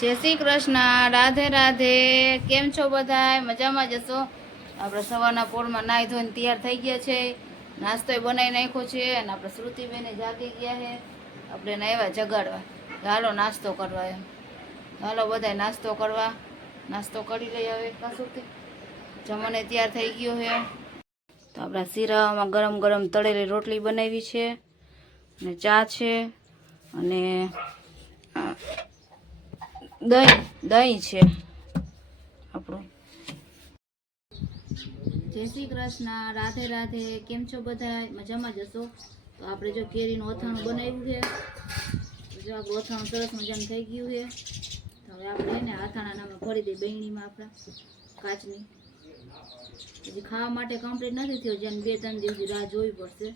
જય શ્રી કૃષ્ણ, રાધે રાધે. કેમ છો બધા મજામાં જશો આપણે સવારના પોળમાં નાહી ધોઈને તૈયાર થઈ ગયા છે. નાસ્તો બનાવી નાખ્યો છે અને આપણે શ્રુતિબેને જાગી ગયા છે. આપણે આવ્યા જગાડવા. હાલો નાસ્તો કરવા એમ. હાલો બધા નાસ્તો કરવા. નાસ્તો કરી લઈએ હવે કશું જમને તૈયાર થઈ ગયો છે. તો આપણા શીરામાં ગરમ ગરમ તળેલી રોટલી બનાવી છે. અને ચા છે. અને દહીં દહીં છે. આપણું. જય શ્રી કૃષ્ણ. રાધે રાધે. કેમ છો બધા? મજામાં જશો તો આપણે જો કેરીનું અથાણું બનાવ્યું છે. જો આપણું અથાણું સરસ મજાનું થઈ ગયું છે. તો હવે આપણે એને અથાણા નામે ભરી દઈએ બહેણીમાં આપણા, કાચની. હજી ખાવા માટે કમ્પ્લીટ નથી થયો. જેને બે ત્રણ દિવસની રાહ જોવી પડશે.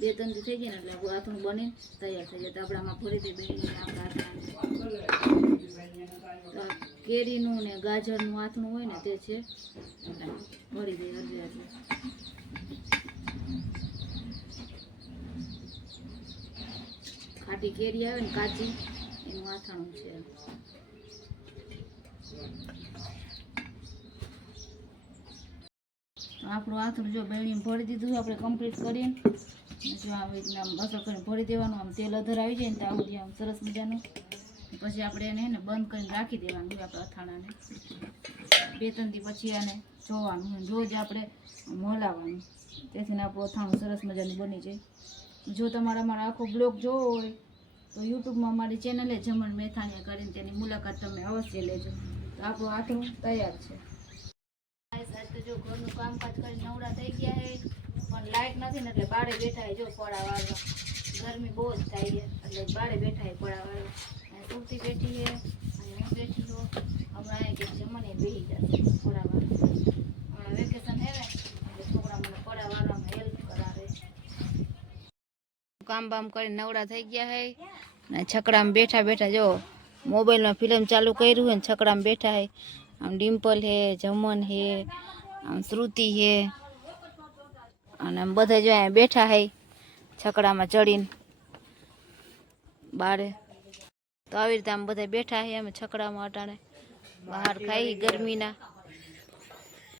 બે ત્રણ થઈ જાય ને એટલે આપણું આથણું બની તૈયાર થઈ જાય. તો આપણે આમાં બેણીને આપણા અથાણાને. તો આ કેરીનું ને ગાજરનું આથણું હોય ને તે છે. ભરી દઈએ અડધે અડધે ખાટી કેરી આવે ને કાચી, એનું આથાણું છે. આપણું આથડું જો બેણીમાં ભરી દીધું આપણે કમ્પ્લીટ કરીને. જો આવી રીતના અસર કરીને ભરી દેવાનું, આમ તેલ અધર આવી જાય ને ત્યાં સુધી આમ સરસ મજાનું. પછી આપણે એને ને બંધ કરીને રાખી દેવાનું હોય આપણે અથાણાને. બે ત્રણ દી પછી આને જોવાનું રોજ આપણે મોલાવાનું. તેથી આપણું અથાણું સરસ મજાનું બની જાય. જો તમારે અમારો આખો બ્લોગ જોવો હોય, તો યુટ્યુબમાં અમારી ચેનલે જમણ મેથાણીયા કરીને તેની મુલાકાત તમે અવશ્ય લેજો. તો આપણું આથણું તૈયાર છે. જો ઘરનું કામકાજ કરીને નવરા થઈ ગયા છે. પણ લાઇટ નથી ને એટલે બારે બેઠા જો પડા ગરમી બહુ જ થાય છે. એટલે બારે બેઠા પડા વાળવા અને સુરતી બેઠી છે. અને હું બેઠી છું હમણાં અહીં કંઈક જમવાની બેસી જશે પડા વાળવા હમણાં વેકેશન હે ને, એટલે છોકરા મને પડા વાળવામાં હેલ્પ કરાવે. કામ બામ કરીને નવરા થઈ ગયા હે. ને છકડામાં બેઠા બેઠા જો મોબાઈલમાં ફિલ્મ ચાલુ કર્યું હોય ને છકડામાં બેઠા હે. આમ ડિમ્પલ હે, જમન હે, આમ શ્રુતિ હે. અને આમ બધા જો અહીંયા બેઠા હે છકડામાં ચડીને. બારે તો આવી રીતે આમ બધા બેઠા હે અમે છકડામાં અટાણે. બહાર ખાઈ ગરમીના.